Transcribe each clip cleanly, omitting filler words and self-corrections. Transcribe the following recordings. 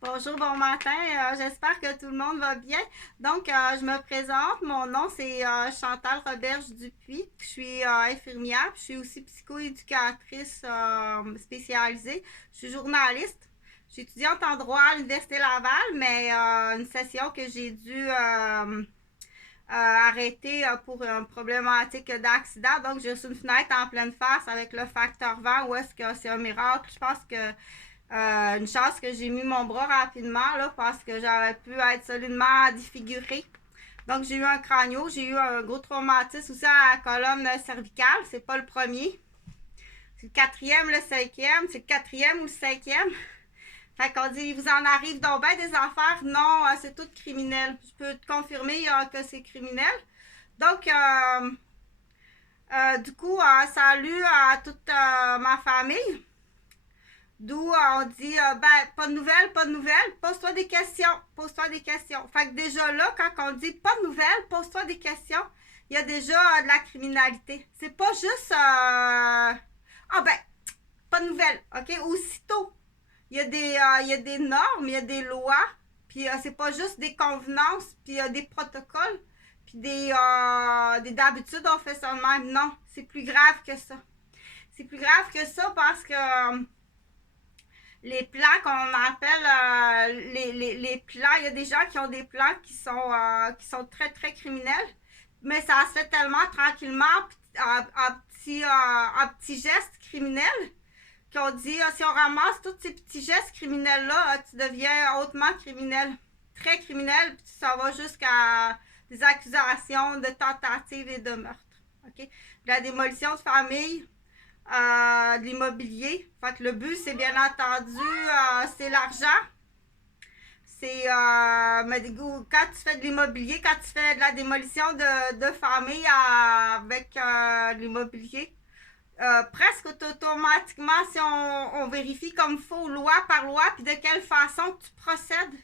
Bonjour, bon matin. J'espère que tout le monde va bien. Donc, je me présente. Mon nom, c'est Chantal Roberge Dupuis. Je suis infirmière. Je suis aussi psychoéducatrice spécialisée. Je suis journaliste. Je suis étudiante en droit à l'Université Laval, mais une session que j'ai dû arrêter pour une problématique d'accident. Donc, j'ai reçu une fenêtre en pleine face avec le facteur vent. Où est-ce que c'est un miracle? Je pense que une chance que j'ai mis mon bras rapidement là, parce que j'aurais pu être solidement défigurée. Donc, j'ai eu un cranio, j'ai eu un gros traumatisme aussi à la colonne cervicale. C'est pas le premier. C'est le quatrième, le cinquième. C'est le quatrième ou le cinquième. Fait qu'on dit, il vous en arrive donc bien des affaires. Non, c'est tout criminel. Je peux te confirmer que c'est criminel. Donc, du coup, salut à toute ma famille. D'où on dit, pas de nouvelles, pas de nouvelles, pose-toi des questions, pose-toi des questions. Fait que déjà là, quand on dit pas de nouvelles, pose-toi des questions, il y a déjà de la criminalité. C'est pas juste, pas de nouvelles, ok? Aussitôt, il y a des normes, il y a des lois, puis c'est pas juste des convenances, puis des protocoles, puis des habitudes, on fait ça de même. Non, c'est plus grave que ça. C'est plus grave que ça parce que les plans qu'on appelle les plans, il y a des gens qui ont des plans qui sont très très criminels, mais ça se fait tellement tranquillement en petits gestes criminels qu'on dit si on ramasse tous ces petits gestes criminels là, tu deviens hautement criminel, très criminel, puis ça va jusqu'à des accusations de tentative et de meurtre. Ok, de la démolition de famille, de l'immobilier. Fait que le but, c'est bien entendu, c'est l'argent. C'est quand tu fais de l'immobilier, quand tu fais de la démolition de famille avec l'immobilier, presque automatiquement, si on vérifie comme il faut, loi par loi, puis de quelle façon tu procèdes,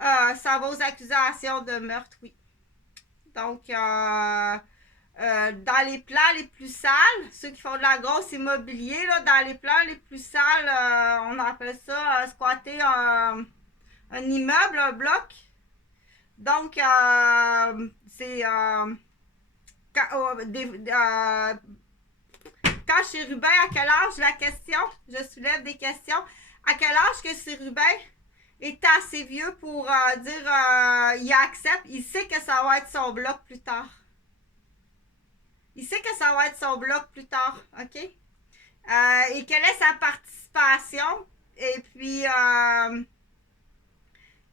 ça va aux accusations de meurtre, oui. Donc, dans les plans les plus sales, ceux qui font de la grosse immobilier, là, dans les plans les plus sales, on appelle ça squatter un immeuble, un bloc. Donc, c'est quand Chérubin, à quel âge, la question, je soulève des questions, à quel âge que Chérubin est assez vieux pour dire il accepte, il sait que ça va être son bloc plus tard. Il sait que ça va être son bloc plus tard, ok? Et quelle est sa participation? Et puis,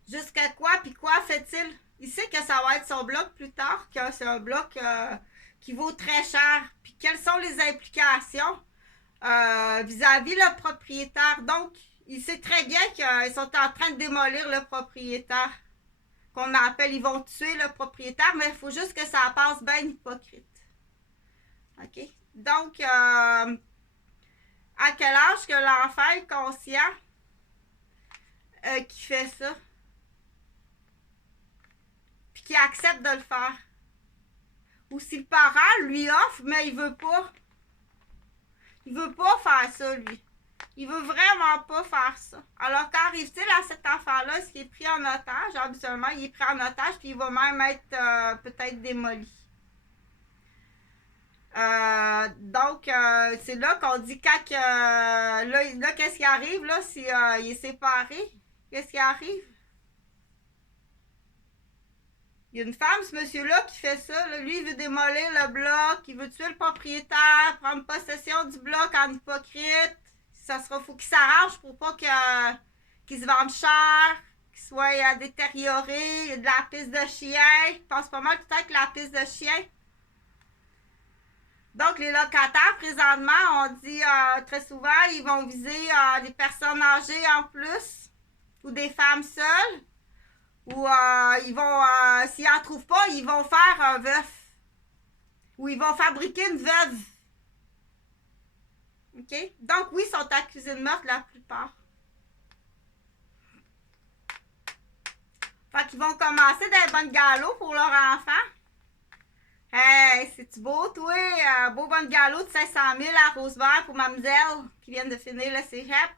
jusqu'à quoi? Puis quoi fait-il? Il sait que ça va être son bloc plus tard, que c'est un bloc qui vaut très cher. Puis quelles sont les implications vis-à-vis le propriétaire? Donc, il sait très bien qu'ils sont en train de démolir le propriétaire. Qu'on appelle, ils vont tuer le propriétaire, mais il faut juste que ça passe bien hypocrite. OK? Donc, à quel âge que l'enfant est conscient qu'il fait ça? Puis qu'il accepte de le faire? Ou si le parent lui offre, mais il veut pas. Il veut pas faire ça, lui. Il veut vraiment pas faire ça. Alors, qu'arrive-t-il à cet enfant-là? Est-ce qu'il est pris en otage? Habituellement, il est pris en otage, puis il va même être peut-être démoli. Donc, c'est là qu'on dit quand là, qu'est-ce qui arrive là si il est séparé? Qu'est-ce qui arrive? Il y a une femme, ce monsieur-là, qui fait ça. Là. Lui, il veut démolir le bloc, il veut tuer le propriétaire, prendre possession du bloc en hypocrite. Ça sera, faut qu'il s'arrange pour pas qu'il se vende cher, qu'il soit détérioré. Il y a de la piste de chien. Je pense pas mal peut-être la piste de chien. Donc, les locataires, présentement, on dit très souvent, ils vont viser des personnes âgées en plus ou des femmes seules. Ou ils vont, s'ils n'en trouvent pas, ils vont faire un veuf. Ou ils vont fabriquer une veuve. OK? Donc, oui, ils sont accusés de meurtre la plupart. Fait qu'ils vont commencer des bonnes galops pour leur enfant. Hey, c'est-tu beau, toi? Beau bon galop de 500 000 à Rosemère pour mademoiselle qui vient de finir le cégep.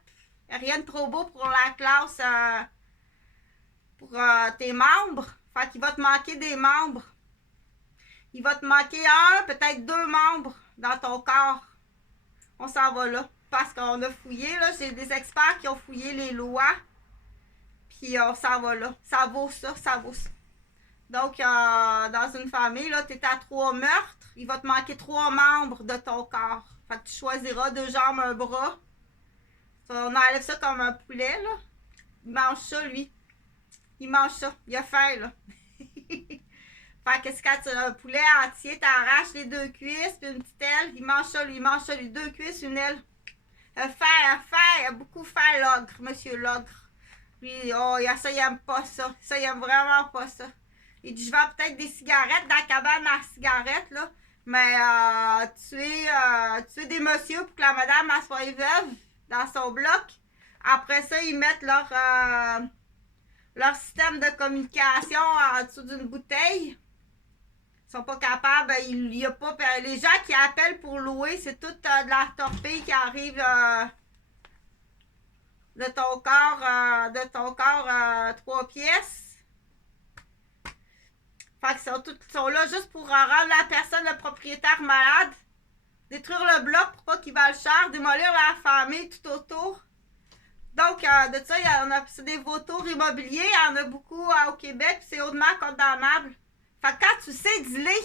Rien de trop beau pour la classe, pour tes membres. Fait qu'il va te manquer des membres. Il va te manquer un, peut-être 2 membres dans ton corps. On s'en va là. Parce qu'on a fouillé, là. J'ai des experts qui ont fouillé les lois. Puis on s'en va là. Ça vaut ça, ça vaut ça. Donc, dans une famille, là, tu es à 3 meurtres. Il va te manquer 3 membres de ton corps. Fait que tu choisiras 2 jambes, un bras. On enlève ça comme un poulet, là. Il mange ça, lui. Il mange ça. Il a faim, là. Fait que c'est quand tu as un poulet entier, t'arraches les 2 cuisses, puis une petite aile. Il mange ça, lui. Il mange ça, lui. 2 cuisses, une aile. Il a beaucoup faim, l'ogre, monsieur l'ogre. Lui, oh, ça, il aime pas ça. Ça, il aime vraiment pas ça. Il dit, je vends peut-être des cigarettes dans la cabane à cigarettes, là. Mais tuer des messieurs pour que la madame elle soit veuve dans son bloc. Après ça, ils mettent leur système de communication en dessous d'une bouteille. Ils sont pas capables. Il y a pas, les gens qui appellent pour louer, c'est toute de la torpille qui arrive de ton corps 3 pièces. Fait qu'ils sont là juste pour rendre la personne, le propriétaire, malade. Détruire le bloc pour pas qu'il vale cher. Démolir la famille tout autour. Donc, de ça, c'est des vautours immobiliers. Il y en a beaucoup au Québec. Puis c'est hautement condamnable. Fait que quand tu sais, dis-les.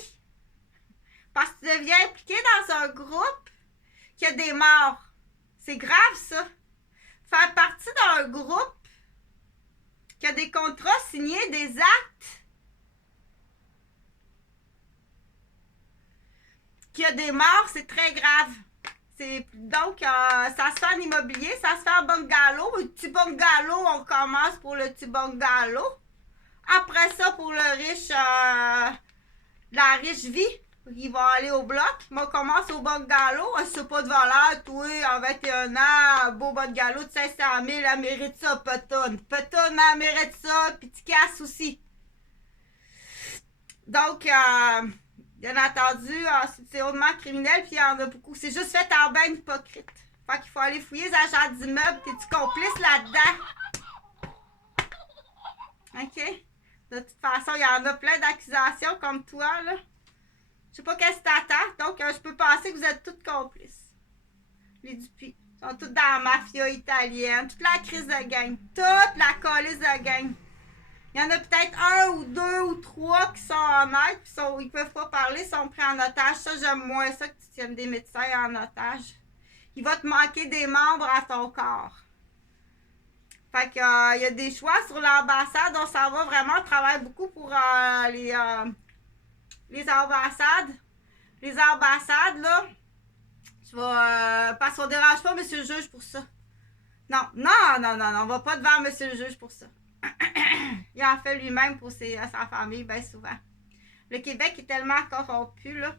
Parce que tu deviens impliqué dans un groupe qui a des morts. C'est grave, ça. Faire partie d'un groupe qui a des contrats signés, des actes, qui a des morts, c'est très grave. Donc, ça se fait en immobilier, ça se fait en bungalow. Le petit bungalow, on commence pour le petit bungalow. Après ça, pour le riche, la riche vie, ils vont aller au bloc. Moi, on commence au bungalow. C'est pas de valeur, toi, en 21 ans, un beau bungalow de 500 000, elle mérite ça, Petonne. Petonne, elle mérite ça, puis tu casses aussi. Donc, bien entendu, c'est hautement criminel, puis il y en a beaucoup. C'est juste fait en bain hypocrite. Fait qu'il faut aller fouiller les agents d'immeuble, t'es-tu complice là-dedans? OK? De toute façon, il y en a plein d'accusations comme toi, là. Je sais pas qu'est-ce que t'attends, donc je peux penser que vous êtes toutes complices. Les Dupuis sont toutes dans la mafia italienne, toute la crise de gang, toute la colisse de gang. Il y en a peut-être 1 ou 2 ou 3 qui sont honnêtes, puis ils peuvent pas parler, sont pris en otage. Ça, j'aime moins ça que tu tiennes des médecins en otage. Il va te manquer des membres à ton corps. Fait que, il y a des choix sur l'ambassade. On s'en va vraiment, on travaille beaucoup pour les ambassades. Les ambassades, là, parce qu'on dérange pas monsieur le juge pour ça. Non, on va pas devant monsieur le juge pour ça. Il en fait lui-même pour sa famille, bien souvent. Le Québec est tellement corrompu, là.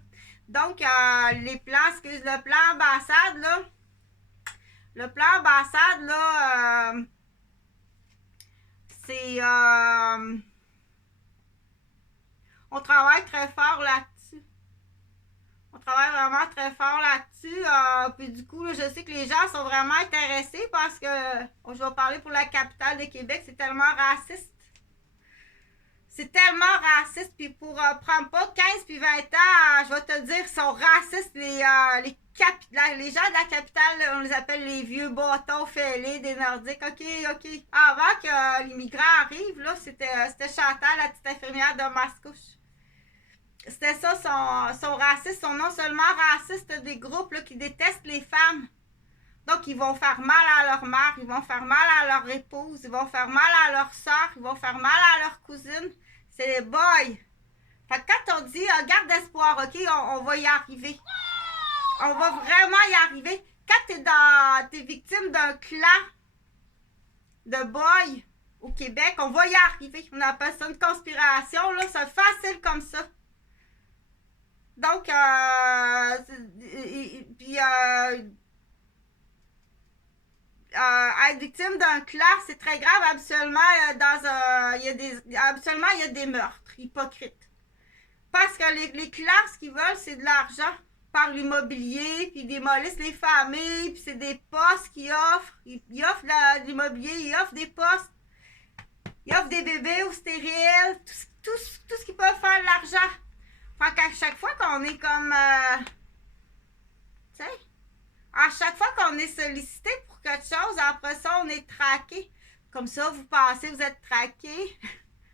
Donc, le plan ambassade, là. Le plan ambassade, là, c'est... on travaille très fort là-dessus. On travaille vraiment très fort là-dessus. Puis du coup, là, je sais que les gens sont vraiment intéressés parce que, je vais parler pour la capitale de Québec, c'est tellement raciste. C'est tellement raciste, puis pour prendre pas 15 puis 20 ans, je vais te dire, ils sont racistes, les gens de la capitale, on les appelle les vieux bâtons fêlés des Nordiques. OK. Avant que l'immigrant arrive, là, c'était Chantal, la petite infirmière de Mascouche. C'était ça, son raciste, sont non seulement racistes, des groupes là, qui détestent les femmes. Donc, ils vont faire mal à leur mère, ils vont faire mal à leur épouse, ils vont faire mal à leur soeur, ils vont faire mal à leur cousine. C'est les boys. Fait que quand on dit garde espoir, OK, on va y arriver. On va vraiment y arriver. Quand t'es victime d'un clan de boys au Québec, on va y arriver. On appelle ça une conspiration, là, c'est facile comme ça. Donc, être victime d'un clan, c'est très grave. Habituellement, il y a des meurtres hypocrites. Parce que les clans, ce qu'ils veulent, c'est de l'argent. par l'immobilier, puis ils démolissent les familles, puis c'est des postes qu'ils offrent. Ils offrent de l'immobilier, ils offrent des postes, ils offrent des bébés ou stériles, tout ce qu'ils peuvent faire de l'argent. Fait qu'à chaque fois qu'on est comme... tu sais, à chaque fois qu'on est sollicité pour quelque chose, après ça, on est traqué. Comme ça, vous pensez, vous êtes traqué.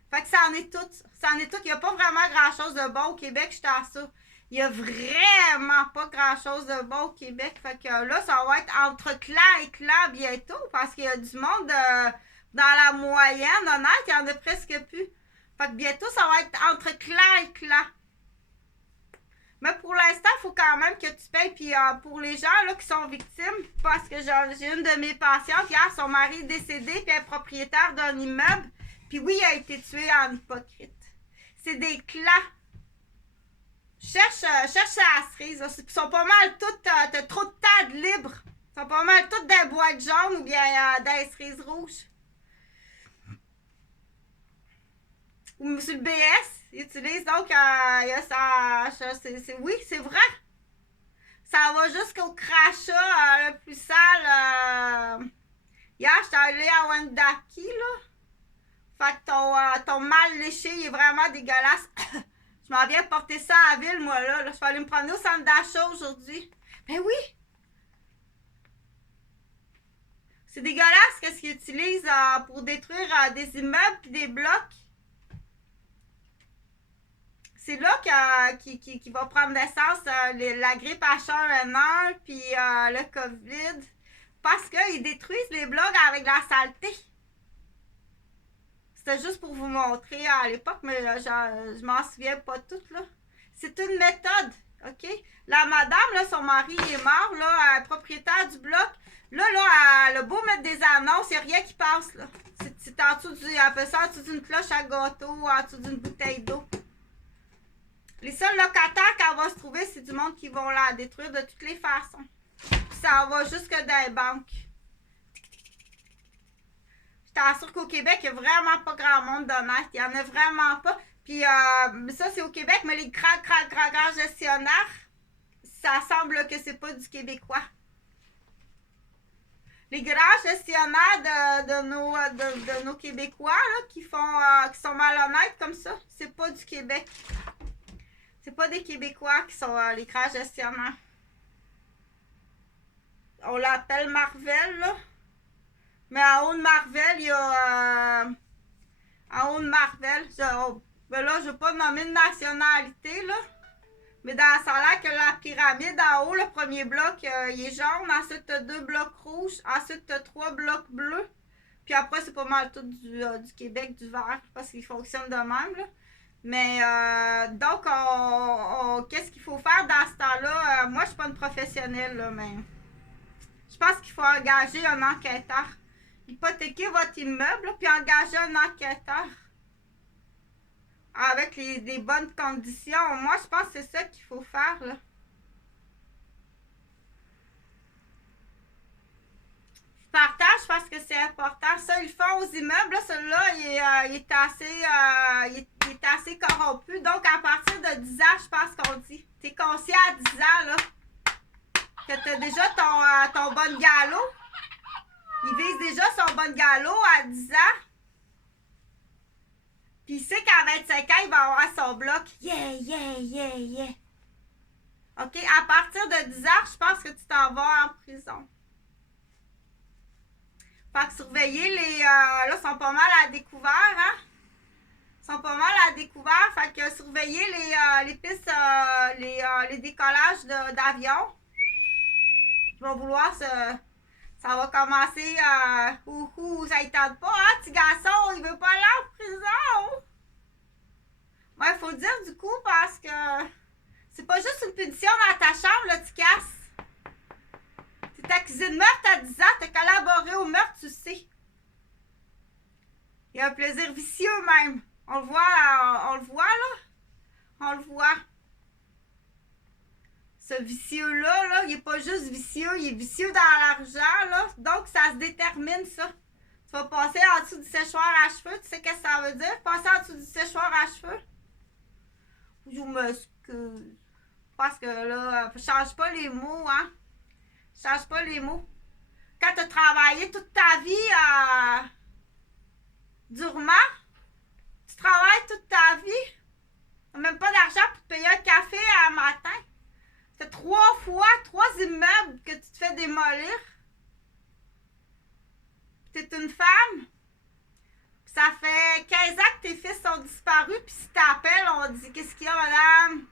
Fait que ça en est tout. Ça en est tout. Il n'y a pas vraiment grand-chose de bon au Québec, je t'assure. Il n'y a vraiment pas grand-chose de bon au Québec. Fait que là, ça va être entre clan et clan bientôt parce qu'il y a du monde dans la moyenne. Honnête, il n'y en a presque plus. Fait que bientôt, ça va être entre clan et clan. Mais pour l'instant, il faut quand même que tu payes. Puis pour les gens là, qui sont victimes, parce que j'ai une de mes patientes, hier, son mari est décédé, puis elle est propriétaire d'un immeuble. Puis oui, il a été tué en hypocrite. C'est des clans. Cherche à cerise. Ils sont pas mal toutes, t'as trop de temps de libre. Ils sont pas mal toutes des boîtes jaunes ou bien des cerises rouges. Ou sur le BS, ils utilisent donc, il y a ça, oui, c'est vrai. Ça va jusqu'au crachat le plus sale. Hier, j'étais allée à Wendake, là. Fait que ton mal léché, il est vraiment dégueulasse. Je m'en viens porter ça à la ville, moi, là. Je vais aller me promener au centre d'achat aujourd'hui. Ben oui! C'est dégueulasse qu'est-ce qu'ils utilisent pour détruire des immeubles et des blocs. C'est là qu'il va prendre naissance la grippe H1N1 puis le COVID. Parce qu'ils détruisent les blocs avec la saleté. C'était juste pour vous montrer à l'époque, mais je m'en souviens pas toutes, là. C'est une méthode, OK? La madame, là, son mari est mort, là, propriétaire du bloc. Là, elle a beau mettre des annonces, il n'y a rien qui passe, là. C'est en dessous en dessous d'une cloche à gâteau ou en dessous d'une bouteille d'eau. Les seuls locataires qu'elle va se trouver, c'est du monde qui vont la détruire de toutes les façons. Puis ça va jusque dans les banques. Je t'assure qu'au Québec, il n'y a vraiment pas grand monde d'honnête. Il n'y en a vraiment pas. Puis ça, c'est au Québec, mais les grands gestionnaires, ça semble que c'est pas du Québécois. Les grands gestionnaires de nos Québécois là, qui sont malhonnêtes comme ça, c'est pas du Québec. C'est pas des Québécois qui sont les grands gestionnaires. On l'appelle Marvel, là. Mais en haut de Marvel, il y a... en haut de Marvel, ben là, je ne veux pas nommer de nationalité, là. Mais ça a l'air que la pyramide en haut, le premier bloc, il est jaune. Ensuite, tu as 2 blocs rouges. Ensuite, tu as 3 blocs bleus. Puis après, c'est pas mal tout du Québec, du vert, parce qu'il fonctionne de même, là. Mais donc, qu'est-ce qu'il faut faire dans ce temps-là? Moi, je suis pas une professionnelle, là, mais je pense qu'il faut engager un enquêteur. Hypothéquer votre immeuble, là, puis engager un enquêteur avec les bonnes conditions. Moi, je pense que c'est ça qu'il faut faire, là. Partage parce que c'est important. Ça, ils le font aux immeubles. Là, celui-là, il est assez corrompu. Donc, à partir de 10 ans, je pense qu'on dit. Tu es conscient à 10 ans, là, que tu as déjà ton bon galop. Il vise déjà son bon galop à 10 ans. Puis il sait qu'à 25 ans, il va avoir son bloc. Yeah. OK? À partir de 10 ans, je pense que tu t'en vas en prison. Fait que surveiller là, ils sont pas mal à découvert, hein? Ils sont pas mal à découvert. Fait que surveiller les pistes, les décollages d'avion. Ils vont vouloir ça va commencer ça ne tente pas, hein, petit garçon, il veut pas aller en prison. Ouais, il faut le dire du coup parce que c'est pas juste une punition dans ta chambre, là, tu casses. T'es accusé de meurtre à 10 ans, t'as collaboré au meurtre, tu sais. Il y a un plaisir vicieux même. On le voit là. On le voit. Ce vicieux-là, là, il n'est pas juste vicieux, il est vicieux dans l'argent, là. Donc, ça se détermine, ça. Tu vas passer en dessous du séchoir à cheveux. Tu sais qu'est-ce que ça veut dire? Passer en dessous du séchoir à cheveux? Je m'excuse. Parce que là, change pas les mots, hein. Change pas les mots. Quand tu as travaillé toute ta vie durement, tu travailles toute ta vie, tu n'as même pas d'argent pour te payer un café à matin. C'est 3 immeubles que tu te fais démolir. Tu es une femme. Ça fait 15 ans que tes fils sont disparus, puis si t'appelles, on dit qu'est-ce qu'il y a, madame?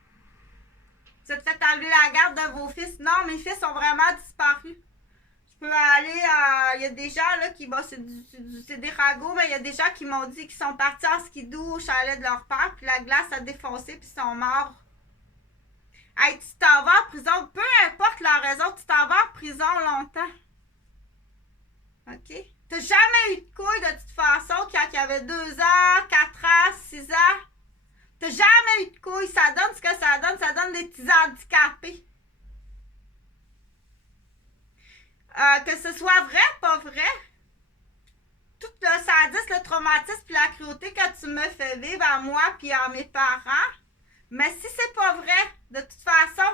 Vous êtes fait enlever la garde de vos fils. Non, mes fils ont vraiment disparu. Je peux aller, il y a des gens là qui, bon, c'est des ragots, mais il y a des gens qui m'ont dit qu'ils sont partis en skidoo au chalet de leur père, puis la glace a défoncé, puis ils sont morts. Hey, tu t'en vas en prison, peu importe la raison, tu t'en vas en prison longtemps. OK? T'as jamais eu de couilles de toute façon quand il y avait 2 ans, 4 ans, 6 ans. T'as jamais eu de couilles. Ça donne ce que ça donne des petits handicapés. Que ce soit vrai, pas vrai, tout le sadisme, le traumatisme puis la cruauté que tu me fais vivre à moi puis à mes parents, mais si c'est pas vrai, de toute façon,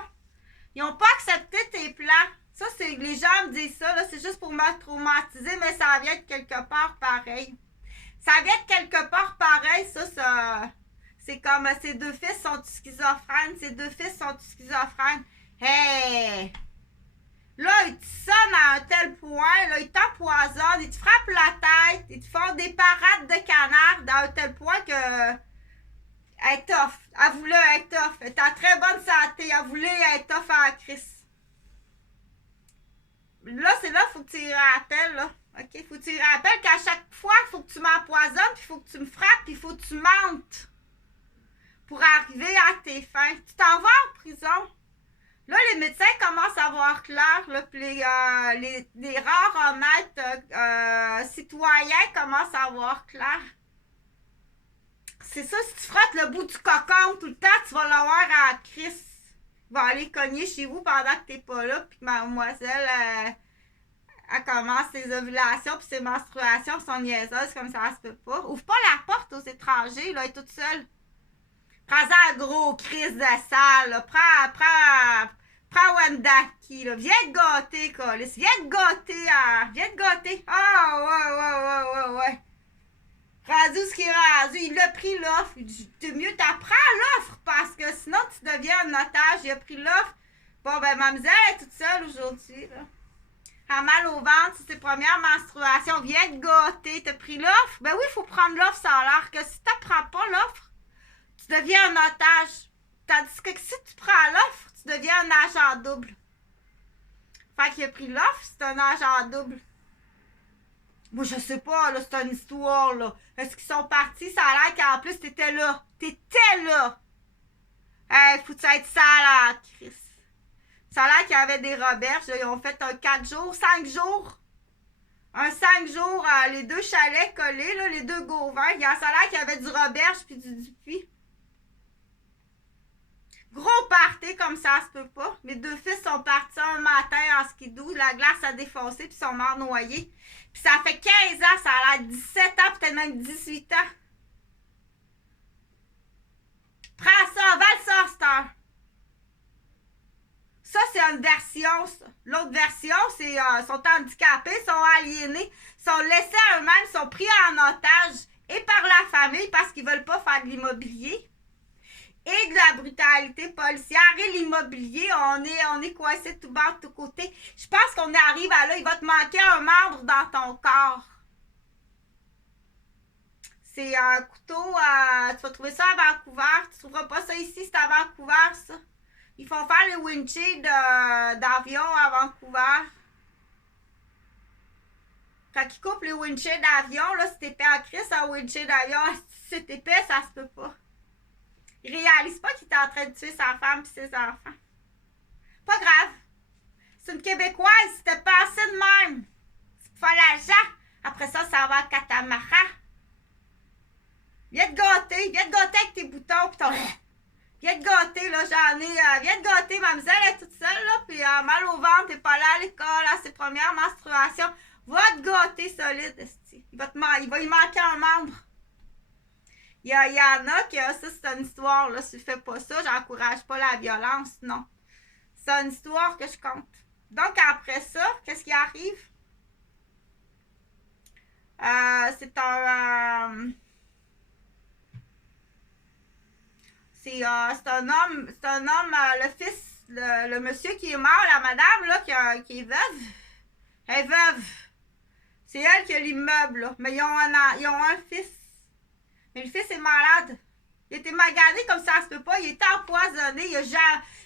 ils n'ont pas accepté tes plans. Ça, c'est les gens me disent ça, là, c'est juste pour me traumatiser, mais ça vient de quelque part pareil. Ça vient de quelque part pareil, ça c'est comme ces 2 fils sont schizophrènes, ces 2 fils sont schizophrènes. Hey! Là, ils te sonnent à un tel point, là, ils t'empoisonnent, ils te frappent la tête, ils te font des parades de canard à un tel point que elle est tough. Elle voulait être tough. Elle est en très bonne santé. Elle voulait être tough à la crise. Là, c'est là, il faut que tu y rappelles, là. OK? Faut que tu y rappelles qu'à chaque fois, il faut que tu m'empoisonnes, puis il faut que tu me frappes, puis il faut que tu mentes pour arriver à tes fins. Tu t'en vas en prison. Là, les médecins commencent à voir clair, là, puis les rares honnêtes citoyens commencent à voir clair. C'est ça, si tu frottes le bout du cocon tout le temps, tu vas l'avoir à la crise. Il va aller cogner chez vous pendant que t'es pas là, puis que mademoiselle, elle commence ses ovulations, puis ses menstruations sont niaiseuses, comme ça se peut pas. Ouvre pas la porte aux étrangers, là, elle est toute seule. Prends-en un gros crise de salle, là. Prends Wendaki, là. Viens te gâter, Colis. Viens te gâter. Ah, ouais. Rendu ce qui est rendu. Il a pris l'offre. T'es mieux, t'apprends l'offre parce que sinon tu deviens un otage. Il a pris l'offre. Bon, ben, mademoiselle est toute seule aujourd'hui, là. Elle a mal au ventre, c'est ses premières menstruations. Viens te gâter. T'as pris l'offre? Ben oui, il faut prendre l'offre. Ça a l'air que si t'apprends pas l'offre, tu deviens un otage. Tandis que si tu prends l'offre, tu deviens un agent double. Fait qu'il a pris l'offre, c'est un agent double. Moi, je sais pas, là, c'est une histoire, là. Est-ce qu'ils sont partis? Ça a l'air qu'en plus, t'étais là. Hey, faut-tu être sale à Chris? Ça a l'air qu'il y avait des roberges, là. Ils ont fait un 4 jours, 5 jours. Un 5 jours, les 2 chalets collés, là, les 2 gauvins. Ça a l'air qu'il y avait du roberge puis du dupuis. Gros party comme ça se peut pas. Mes 2 fils sont partis un matin en skidoo. La glace a défoncé puis sont morts noyés. Puis ça fait 15 ans, ça a l'air 17 ans, peut-être même 18 ans. Prends ça, avale ça, Star. Ça, c'est une version, ça. L'autre version, c'est sont handicapés, sont aliénés, sont laissés à eux-mêmes, sont pris en otage et par la famille parce qu'ils veulent pas faire de l'immobilier. Et de la brutalité policière et l'immobilier, on est coincé de tout bord, de tous côtés. Je pense qu'on arrive à là, il va te manquer un membre dans ton corps. C'est un couteau, tu vas trouver ça à Vancouver. Tu ne trouveras pas ça ici, c'est à Vancouver, ça. Ils font faire les windshields d'avion à Vancouver. Quand ils coupent les windshields d'avion, là, c'est épais en crise, un windshield d'avion. Si c'est épais, ça se peut pas. Il réalise pas qu'il est en train de tuer sa femme et ses enfants. Pas grave. C'est une Québécoise, c'était passé de même. C'est pour faire l'argent. Après ça, ça va à catamaran. Viens te gâter avec tes boutons pis ton... Viens te gâter, là, viens te gâter, mademoiselle, elle est toute seule, là, pis mal au ventre, t'es pas là à l'école, à ses premières menstruations. Va te gâter solide, esti. Il va y manquer un membre. Il y en a que ça, c'est une histoire, là. Si je fais pas ça, j'encourage pas la violence, non. C'est une histoire que je compte. Donc, après ça, qu'est-ce qui arrive? C'est un... c'est un homme, le fils, le monsieur qui est mort, la madame, là, qui est veuve. Elle est veuve. C'est elle qui a l'immeuble, là. Mais ils ont un fils. Mais le fils est malade. Il était magané comme ça se peut pas. Il était empoisonné.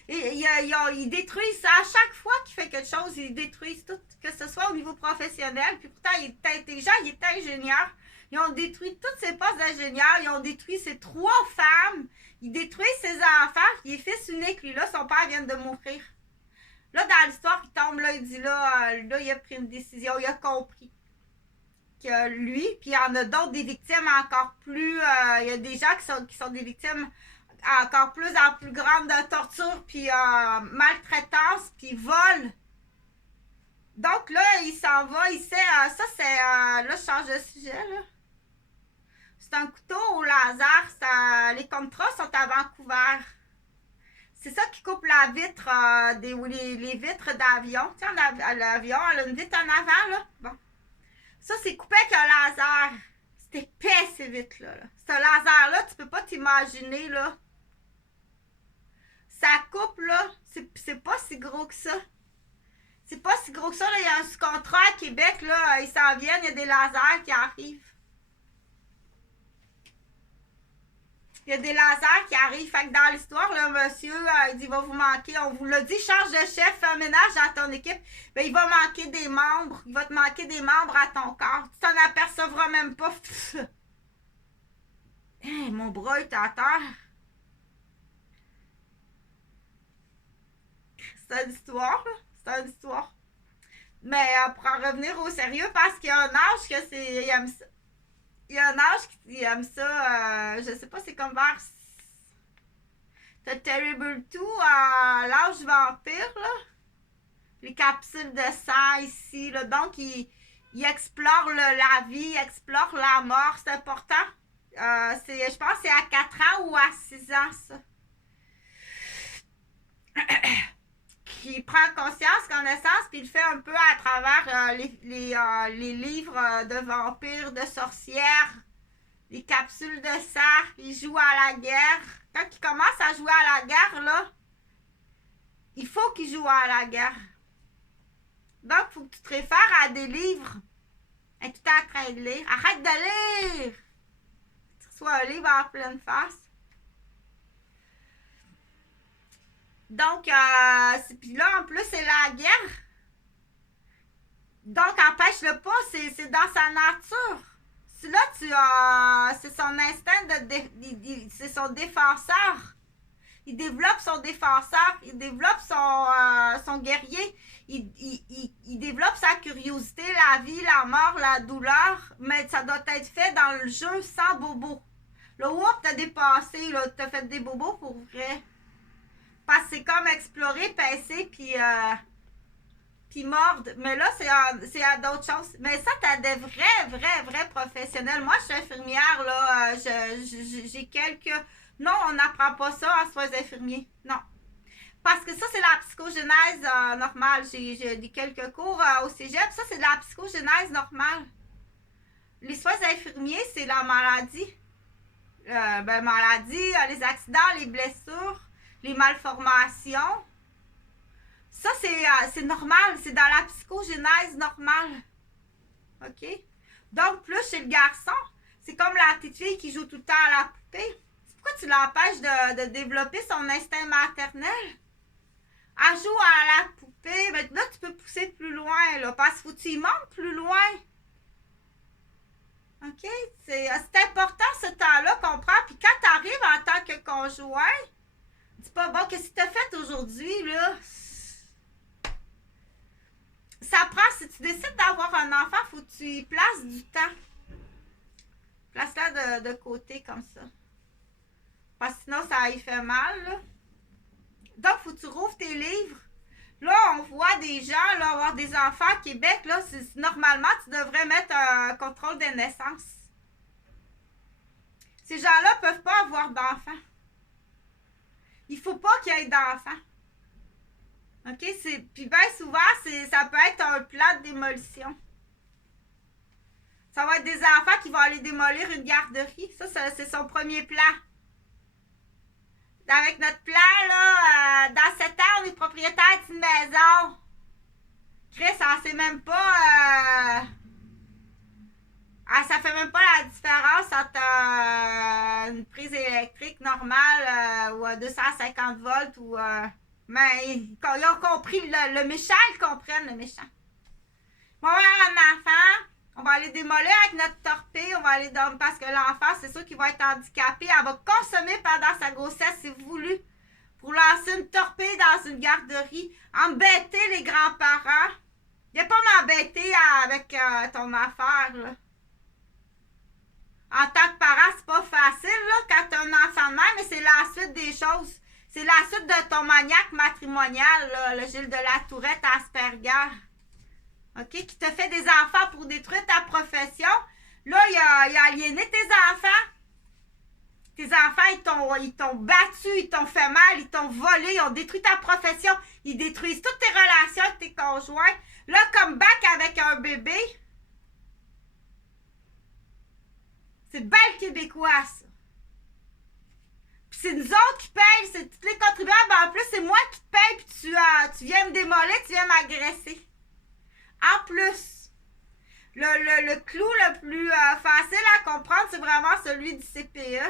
Il détruit ça. À chaque fois qu'il fait quelque chose, il détruit tout. Que ce soit au niveau professionnel. Puis pourtant, il était intelligent, il était ingénieur. Ils ont détruit tous ses postes d'ingénieur. Ils ont détruit ses 3 femmes. Ils détruisent ses enfants. Il est fils unique, lui, là. Son père vient de mourir. Là, dans l'histoire, il tombe, là, il dit, là, il a pris une décision. Il a compris que lui, puis il y en a d'autres, des victimes encore plus... il y a des gens qui sont des victimes encore plus en plus grande de torture, puis maltraitance, puis vol. Donc là, il s'en va, il sait... ça, c'est... là, je change de sujet, là. C'est un couteau au laser. Les contrats sont à Vancouver. C'est ça qui coupe la vitre, les vitres d'avion. Tu sais, l'avion, elle a une vitre en avant, là. Bon. Ça, c'est coupé avec un laser. C'est épais, ces vitres-là. Ce laser-là, tu peux pas t'imaginer, là. Ça coupe, là. C'est pas si gros que ça. C'est pas si gros que ça, là. Il y a un sous-contrat à Québec, là. Ils s'en viennent, il y a des lasers qui arrivent. Il y a des lasers qui arrivent. Fait que dans l'histoire, le monsieur, il dit, il va vous manquer, on vous l'a dit, change de chef, fais un ménage dans ton équipe. Ben, il va manquer des membres. Il va te manquer des membres à ton corps. Tu t'en apercevras même pas. Hey, mon bras est à terre. C'est une histoire, là. C'est une histoire. Mais pour en revenir au sérieux, parce qu'il y a un âge que c'est... Il aime ça. Il y a un âge qui aime ça, je sais pas, c'est comme vers... T'as Terrible 2, l'âge vampire, là. Les capsules de sang ici, là. Donc, il explore la vie, il explore la mort, c'est important. Je pense que c'est à 4 ans ou à 6 ans, ça. Qui prend conscience, connaissance, puis il fait un peu à travers les livres de vampires, de sorcières, les capsules de sang. Il joue à la guerre. Quand il commence à jouer à la guerre, là, il faut qu'il joue à la guerre. Donc, il faut que tu te réfères à des livres. Et tu es en train de lire. Arrête de lire! Tu reçois un livre en pleine face. Donc, puis là, en plus, c'est la guerre. Donc, empêche-le pas, c'est dans sa nature. Si là, c'est son instinct c'est son défenseur. Il développe son défenseur, il développe son guerrier, il développe sa curiosité, la vie, la mort, la douleur, mais ça doit être fait dans le jeu sans bobo. Là, whoop, t'as dépassé, là, t'as fait des bobos pour vrai. Parce que c'est comme explorer, pincer, puis mordre. Mais là, c'est à d'autres choses. Mais ça, t'as des vrais professionnels. Moi, je suis infirmière, là. J'ai quelques... Non, on n'apprend pas ça à soins infirmiers. Non. Parce que ça, c'est la psychogénèse normale. J'ai dit quelques cours au cégep. Ça, c'est de la psychogénèse normale. Les soins infirmiers, c'est la maladie. Maladie, les accidents, les blessures, les malformations. Ça, c'est normal. C'est dans la psychogénèse normale. OK? Donc, plus chez le garçon, c'est comme la petite fille qui joue tout le temps à la poupée. Pourquoi tu l'empêches de développer son instinct maternel? Elle joue à la poupée. Mais là, tu peux pousser plus loin, là, parce qu'il faut que tu y montes plus loin. OK? C'est important ce temps-là, comprends? Puis quand tu arrives en tant que conjoint, dis pas, bon, qu'est-ce que tu as fait aujourd'hui, là? Ça prend, si tu décides d'avoir un enfant, il faut que tu y places du temps. Place-la de côté comme ça. Parce que sinon, ça y fait mal, là. Donc, il faut que tu rouvres tes livres. Là, on voit des gens, là, avoir des enfants à Québec, là, normalement, tu devrais mettre un contrôle des naissances. Ces gens-là ne peuvent pas avoir d'enfants. Il ne faut pas qu'il y ait d'enfants. OK? Puis bien souvent, ça peut être un plan de démolition. Ça va être des enfants qui vont aller démolir une garderie. Ça, c'est son premier plan. Avec notre plan, là, dans 7 ans, on est propriétaire d'une maison. Chris, ça sait même pas... ça fait même pas la différence entre une prise électrique normale ou à 250 volts ou... mais ils ont compris, le méchant, ils comprennent le méchant. On va avoir un enfant, on va aller démolir avec notre torpille, on va aller dormir parce que l'enfant, c'est sûr qu'il va être handicapé. Elle va consommer pendant sa grossesse, si voulu, pour lancer une torpille dans une garderie, embêter les grands-parents. Viens pas m'embêter avec ton affaire, là. En tant que parent, c'est pas facile, là, quand t'as un enfant de même, mais c'est la suite des choses. C'est la suite de ton maniaque matrimonial, là, le Gilles de la Tourette Asperger. OK? Qui te fait des enfants pour détruire ta profession. Là, il a aliéné tes enfants. Tes enfants, ils t'ont battu, ils t'ont fait mal, ils t'ont volé, ils ont détruit ta profession. Ils détruisent toutes tes relations avec tes conjoints. Là, comme back avec un bébé. C'est belle québécois, ça. Puis c'est nous autres qui payent, c'est tous les contribuables. En plus, c'est moi qui te paye, puis tu viens me démolir, tu viens m'agresser. En plus, le clou le plus facile à comprendre, c'est vraiment celui du CPE.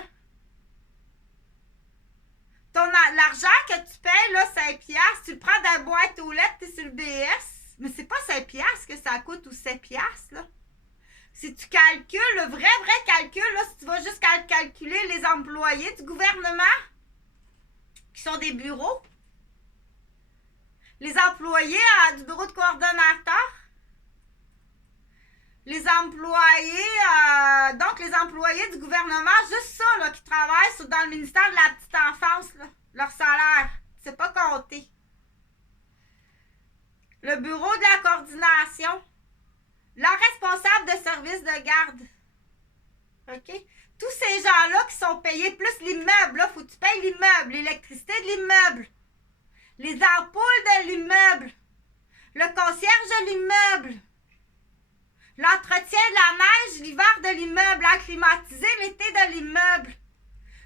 L'argent que tu payes, là, 5$, tu le prends dans la boîte aux lettres, tu es sur le BS, mais c'est pas 5$ que ça coûte ou 7$, là. Si tu calcules, le vrai calcul, là, si tu vas juste calculer les employés du gouvernement, qui sont des bureaux, les employés du bureau de coordonnateur, les employés, donc les employés du gouvernement, juste ça, là, qui travaillent dans le ministère de la petite enfance, là, leur salaire, c'est pas compté. Le bureau de la coordination, leur responsable de service de garde. OK? Tous ces gens-là qui sont payés, plus l'immeuble, là, faut que tu payes l'immeuble, l'électricité de l'immeuble, les ampoules de l'immeuble, le concierge de l'immeuble, l'entretien de la neige l'hiver de l'immeuble, l'air climatisé l'été de l'immeuble.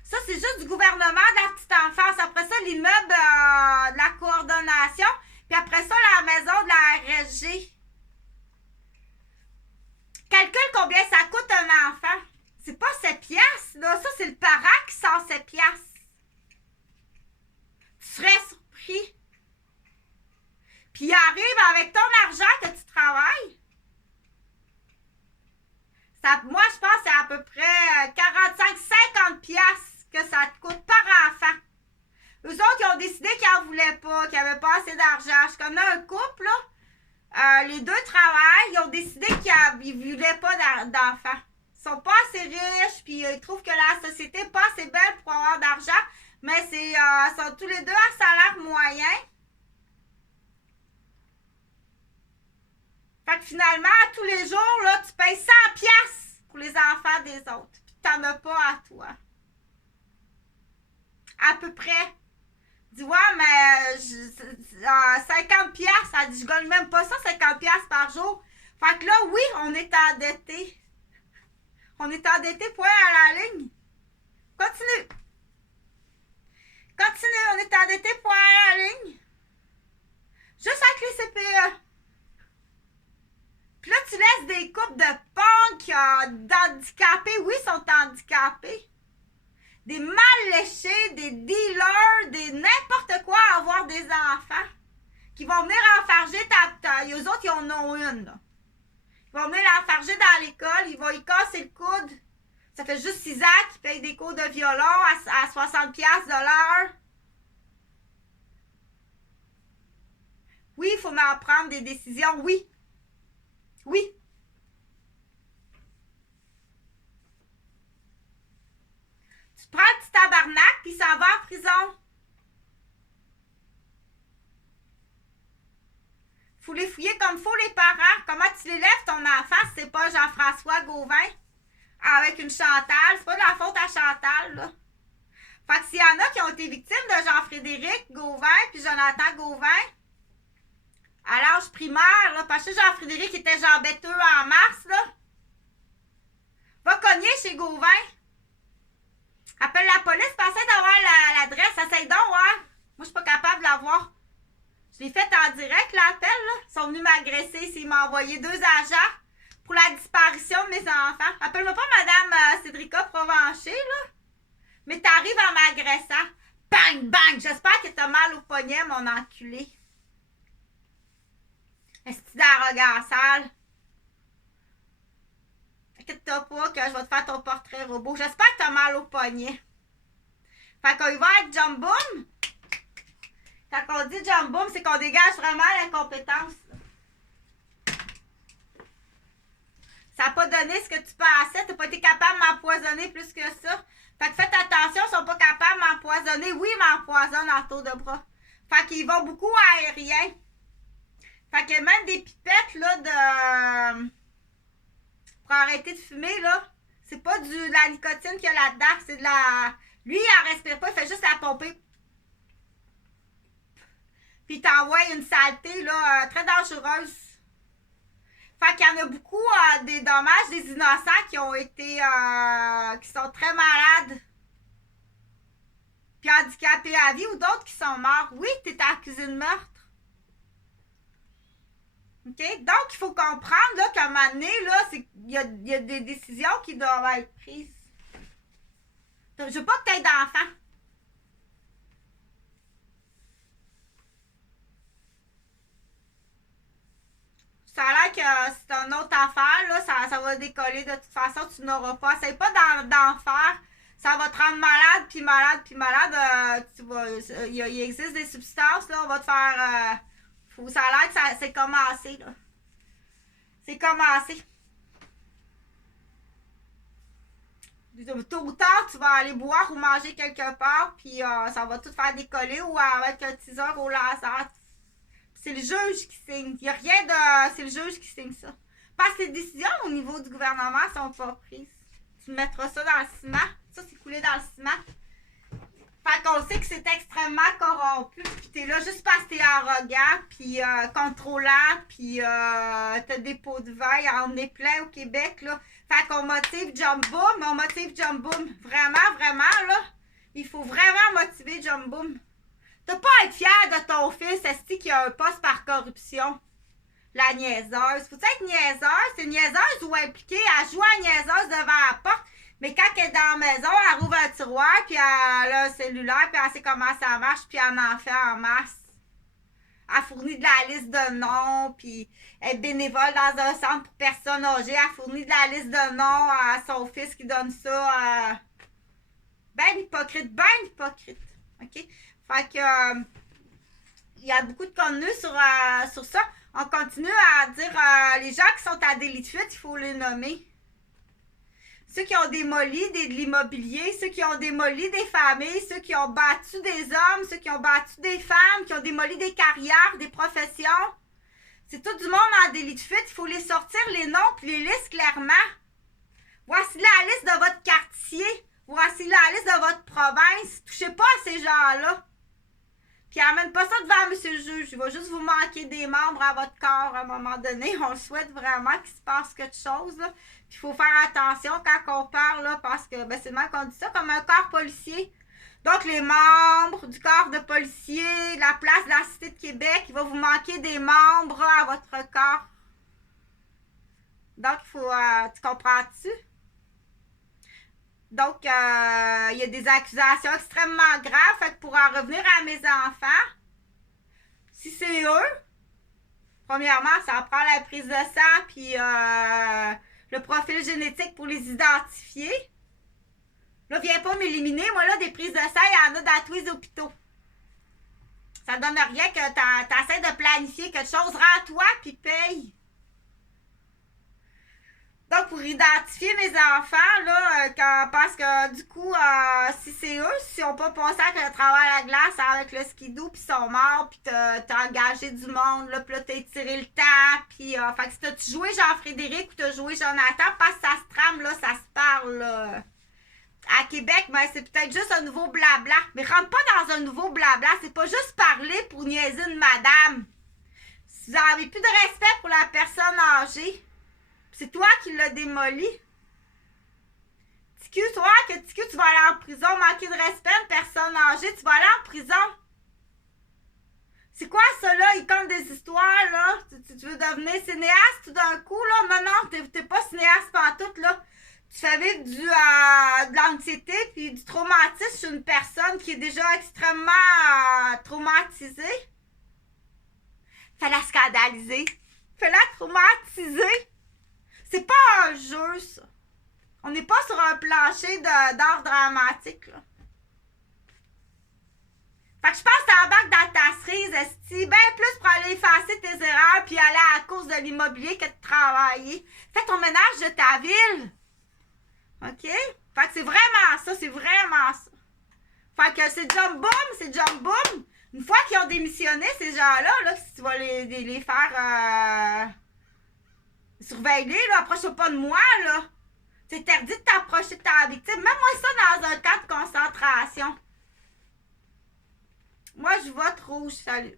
Ça, c'est juste du gouvernement de la petite enfance. Après ça, l'immeuble de la coordination, puis après ça, la maison de la RSG. Calcule combien ça coûte un enfant. C'est pas 7$, là. Ça, c'est le parent qui sort 7$. Tu serais surpris. Puis il arrive avec ton argent que tu travailles. Moi, je pense que c'est à peu près 45-50$ que ça te coûte par enfant. Eux autres, ils ont décidé qu'ils n'en voulaient pas, qu'ils n'avaient pas assez d'argent. Je connais un couple, là. Les deux travaillent, ils ont décidé qu'ils ne voulaient pas d'enfants. Ils sont pas assez riches, puis ils trouvent que la société n'est pas assez belle pour avoir d'argent, mais ils sont tous les deux à salaire moyen. Fait que finalement, tous les jours, là, tu payes 100$ pour les enfants des autres, puis tu n'en as pas à toi. À peu près. Dis, ouais, mais 50$, ça dit, je gagne même pas ça, 50$ par jour. Fait que là, oui, on est endetté. On est endetté, point à la ligne. Continue. Continue, on est endetté, point à la ligne. Juste avec les CPE. Puis là, tu laisses des couples de punks d'handicapés. Oui, ils sont handicapés. Des mal léchés, des dealers, des n'importe quoi à avoir des enfants. Qui vont venir enfarger ta... Eux autres, ils en ont une, là. Ils vont venir l'enfarger dans l'école. Ils vont y casser le coude. Ça fait juste 6 ans qu'ils payent des cours de violon à 60$ de l'heure. Oui, il faut en prendre des décisions. Oui. Oui. Tu prends le petit tabarnak puis il s'en va en prison. Faut les fouiller comme faut les parents. Comment tu les lèves ton enfant si c'est pas Jean-François Gauvin? avec une Chantal. C'est pas de la faute à Chantal, là. Fait que s'il y en a qui ont été victimes de Jean-Frédéric Gauvin puis Jonathan Gauvin, à l'âge primaire, là, parce que Jean-Frédéric était jambeteux en mars, là, va cogner chez Gauvin. Appelle la police, pensez d'avoir l'adresse. Essaye donc, ouais. Moi, je suis pas capable de l'avoir. Je l'ai fait en direct, l'appel, là. Ils sont venus m'agresser. Ils m'ont envoyé 2 agents pour la disparition de mes enfants. Appelle-moi pas Madame Cédrica Provencher, là. Mais t'arrives en m'agressant. Bang, bang! J'espère que t'as mal au poignet, mon enculé. Est-ce d'arrogant sale? T'inquiète-toi pas que je vais te faire ton portrait robot. J'espère que t'as mal au poignet. Fait qu'on y va avec Jump Boom. Quand on dit Jump Boom, c'est qu'on dégage vraiment l'incompétence. Ça n'a pas donné ce que tu pensais. Tu n'as pas été capable de m'empoisonner plus que ça. Fait que faites attention, ils sont pas capables de m'empoisonner. Oui, ils m'empoisonnent en tour de bras. Fait qu'ils vont beaucoup aérien. Fait que même des pipettes là de pour arrêter de fumer, là, c'est pas de la nicotine qu'il y a là-dedans, c'est de la. Lui, il en respire pas, il fait juste la pomper. Puis il t'envoie une saleté là, très dangereuse. Fait qu'il y en a beaucoup des dommages des innocents qui ont été qui sont très malades. Puis handicapés à vie ou d'autres qui sont morts. Oui, tu es accusé de meurtre. OK? Donc, il faut comprendre là, qu'à un moment donné, il y a des décisions qui doivent être prises. Je veux pas que tu aies d'enfants. Ça a l'air que c'est une autre affaire, là, ça va décoller de toute façon, tu n'auras pas. Essaye pas d'en faire. Ça va te rendre malade, puis malade, puis malade. Il existe des substances, là, on va te faire. Ça a l'air que c'est commencé, là. C'est commencé. Tôt ou tard, tu vas aller boire ou manger quelque part, puis ça va tout faire décoller ou avec un teaser au laser. C'est le juge qui signe. Il n'y a rien de. C'est le juge qui signe ça. Parce que les décisions au niveau du gouvernement ne sont pas prises. Tu mettras ça dans le ciment. Ça, c'est coulé dans le ciment. Fait qu'on sait que c'est extrêmement corrompu. Puis t'es là juste parce que t'es arrogant, puis contrôlant, puis t'as des pots de vin. Il y en a plein au Québec, là. Fait qu'on motive Jump Boom. On motive Jump Boom. Vraiment, vraiment, là. Il faut vraiment motiver Jump Boom. T'as pas à être fier de ton fils, est-ce qui a un poste par corruption? La niaiseuse. Faut-tu être niaiseuse? C'est une niaiseuse ou impliquée? Elle joue à niaiseuse devant la porte. Mais quand elle est dans la maison, elle rouvre un tiroir, puis elle a un cellulaire, puis elle sait comment ça marche, puis elle en fait en masse. Elle fournit de la liste de noms, puis elle est bénévole dans un centre pour personnes âgées. Elle fournit de la liste de noms à son fils qui donne ça. Ben hypocrite, ben hypocrite. OK? Fait que il y a beaucoup de contenu sur ça. On continue à dire les gens qui sont à délit de fuite, il faut les nommer. Ceux qui ont démoli de l'immobilier, ceux qui ont démoli des familles, ceux qui ont battu des hommes, ceux qui ont battu des femmes, qui ont démoli des carrières, des professions. C'est tout du monde en délit de fuite. Il faut les sortir, les noms, puis les listes clairement. Voici la liste de votre quartier. Voici la liste de votre province. Touchez pas à ces gens-là. Puis amène pas ça devant monsieur le juge. Il va juste vous manquer des membres à votre corps à un moment donné. On le souhaite vraiment qu'il se passe quelque chose, là. Puis il faut faire attention quand on parle, là, parce que c'est le même qu'on dit ça, comme un corps policier. Donc les membres du corps de policiers, la place de la Cité de Québec, il va vous manquer des membres à votre corps. Donc il faut... tu comprends-tu? Donc, il y a des accusations extrêmement graves. Fait que pour en revenir à mes enfants, si c'est eux, premièrement, ça prend la prise de sang puis le profil génétique pour les identifier. Là, viens pas m'éliminer. Moi, là, des prises de sang, il y en a dans tous les hôpitaux. Ça donne rien que t'essaies de planifier quelque chose. Rends-toi puis paye. Donc, pour identifier mes enfants, là, parce que du coup, si c'est eux, si on pas passé avec le travail à la glace avec le skidoo, puis ils sont morts, puis t'as engagé du monde, là, puis là, t'as étiré le temps, puis fait que si t'as-tu joué Jean-Frédéric ou t'as joué Jonathan, parce que ça se trame, là, ça se parle, là. À Québec, ben, c'est peut-être juste un nouveau blabla. Mais rentre pas dans un nouveau blabla, c'est pas juste parler pour niaiser une madame. Si vous avez plus de respect pour la personne âgée, c'est toi qui l'as démoli. TQ, tu vas aller en prison, manquer de respect à une personne âgée, tu vas aller en prison. C'est quoi ça là? Ils comptent des histoires là? Tu veux devenir cinéaste tout d'un coup là? Non, t'es pas cinéaste pantoute là. Tu fais vivre de l'anxiété puis du traumatisme sur une personne qui est déjà extrêmement traumatisée. Fais la scandaliser. Fais la traumatiser. C'est pas un jeu, ça. On n'est pas sur un plancher d'art dramatique, là. Fait que je pense que t'embarques dans ta cerise, esti, bien plus pour aller effacer tes erreurs puis aller à la course de l'immobilier que de travailler. Fais ton ménage de ta ville. OK? Fait que c'est vraiment ça, c'est vraiment ça. Fait que c'est jump boom. Une fois qu'ils ont démissionné, ces gens-là, là, si tu vas les faire surveiller, là, approche pas de moi, là. C'est interdit de t'approcher de ta victime. Mets-moi ça dans un camp de concentration. Moi, je vote rouge. Salut.